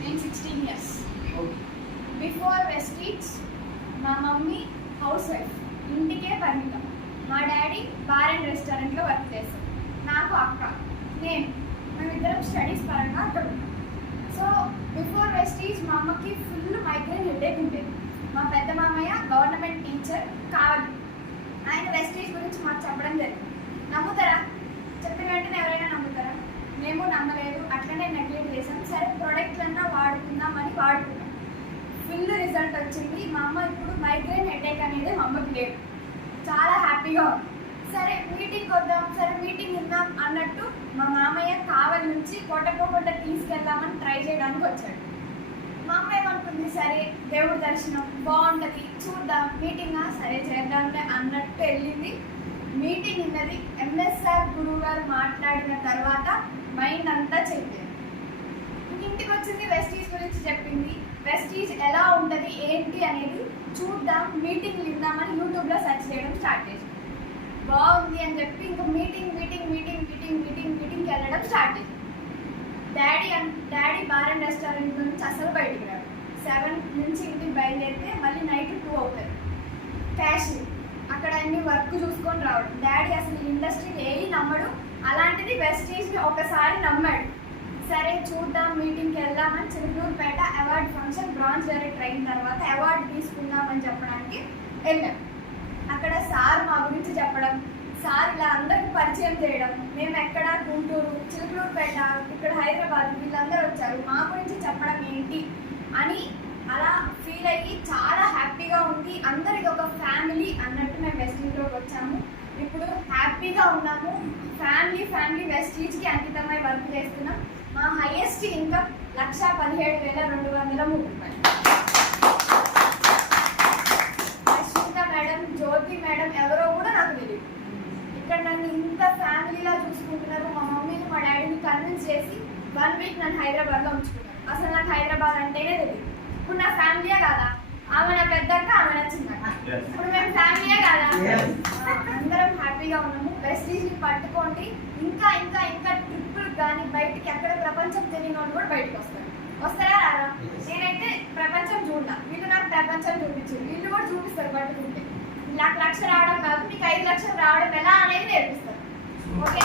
నేను 16 years. Before Vestige మా mummy house wife, ఇంటికే పరిమితం. మా డాడీ బార్ అండ్ రెస్టారెంట్లో వర్క్ చేస్తాం. నాకు అక్క, మేమిద్దరం స్టడీస్ పరంగా అక్కడ ఉంటాం. సో బిఫోర్ వెస్టీజ్ మా అమ్మకి ఫుల్ మైగ్రేన్ హెడేక్ ఉండేది. మా పెద్ద మామయ్య గవర్నమెంట్ టీచర్ కావాలి, ఆయన వెస్టీజ్ గురించి మాకు చెప్పడం జరిగింది. నమ్ముతారా? చెప్పిన వెంటనే ఎవరైనా నమ్ముతారా? మేము నమ్మలేదు, అట్లనే నెగ్లెక్ట్ చేసాం. సరే ప్రోడక్ట్లన్నా వాడుకుందామని వాడుకున్నాం. ఫుల్ రిజల్ట్ వచ్చింది. మా అమ్మ ఇప్పుడు మైగ్రేన్ హెడేక్ అనేది మా అమ్మకి లేదు, చాలా హ్యాపీగా ఉంది. సరే మీటింగ్కి వద్దాం, సరే మీటింగ్ ఇద్దాం అన్నట్టు మా మామయ్య కావలి నుంచి కోటపోకుండా తీసుకెళ్దామని ట్రై చేయడానికి వచ్చాడు. మా అమ్మ ఏమనుకుంది, సరే దేవుడి దర్శనం బాగుంటుంది చూద్దాం, మీటింగా సరే చేద్దాంలే అన్నట్టు వెళ్ళింది. మీటింగ్ ఉన్నది. ఎంఎస్ఆర్ గురువు గారు మాట్లాడిన తర్వాత మైండ్ అంతా చేంజ్ అయింది. ఇంటికి వచ్చింది, వెస్టీజ్ గురించి చెప్పింది. వెస్టీజ్ ఎలా ఉంటుంది ఏంటి అనేది చూద్దాం, మీటింగ్లు ఇద్దామని యూట్యూబ్లో సెర్చ్ చేయడం స్టార్ట్ చేసింది. బాగుంది అని చెప్పి ఇంకా మీటింగ్కి వెళ్ళడం స్టార్ట్ చేసింది. డాడీ బార్ అండ్ రెస్టారెంట్ నుంచి అసలు బయటికి రాడు. 7 నుంచి ఇంటికి బయలుదేరితే మళ్ళీ నైట్ 2 అవుతుంది. క్యాషింగ్ అక్కడ అన్ని వర్క్ చూసుకొని రావడం. డాడీ అసలు ఇండస్ట్రీకి ఏది నమ్మడు, అలాంటిది వెస్టీజ్ని ఒకసారి నమ్మాడు. సరే చూద్దాం, మీటింగ్కి వెళ్దామని Chilukurupeta award function bronze director అయిన తర్వాత అవార్డు తీసుకుందామని చెప్పడానికి వెళ్ళాం. అక్కడ సార్ మా గురించి చెప్పడం, సార్ ఇలా అందరికి పరిచయం చేయడం, మేము ఎక్కడ గుంటూరు, చిలుకూరుపేట, ఇక్కడ హైదరాబాద్ వీళ్ళందరూ వచ్చారు, మా గురించి చెప్పడం ఏంటి అని అలా ఫీల్ అయ్యి చాలా హ్యాపీగా ఉంది. అందరికి ఒక ఫ్యామిలీ అన్నట్టు మేము వెస్టీజ్లోకి వచ్చాము. ఇప్పుడు హ్యాపీగా ఉన్నాము. ఫ్యామిలీ వెస్టీజ్కి అంకితమై వర్క్ చేస్తున్నాం. మా హైయెస్ట్ ఇన్కమ్ 1,17,203 రూపాయలు. అశ్విత మేడం, జ్యోతి మేడం ఎవరో కూడా నాకు తెలియదు. ఇక్కడ నన్ను ఇంత ఫ్యామిలీలా చూసుకుంటున్నారు. మా మమ్మీని మా డాడీని కన్విన్స్ చేసి 1 వీక్ నన్ను హైదరాబాద్లో ఉంచుకున్నారు. అసలు నాకు హైదరాబాద్ అంటేనే తెలియదు. ఇప్పుడు నా ఫ్యామిలీయే కాదా? ఆమె నా పెద్దక్క, ఆమె నా చిన్నక్క. ఇప్పుడు మేము ఫ్యామిలీయే కాదా? అందరం హ్యాపీగా ఉన్నాము. వెస్టీజ్ని పట్టుకోండి. ఇంకా ట్రిప్పులు కానీ బయటికి ఎక్కడ ప్రపంచం తెలియని వాళ్ళు కూడా బయటకు వస్తారా రారా? నేనైతే ప్రపంచం చూడలా, వీళ్ళు నాకు ప్రపంచం చూపించారు. వీళ్ళు కూడా చూపిస్తారు పట్టుకుంటే. నాకు 1 లక్ష రావడం కాదు, మీకు 5 లక్షలు రావడం ఎలా అనేది నేర్పిస్తారు. ఓకే.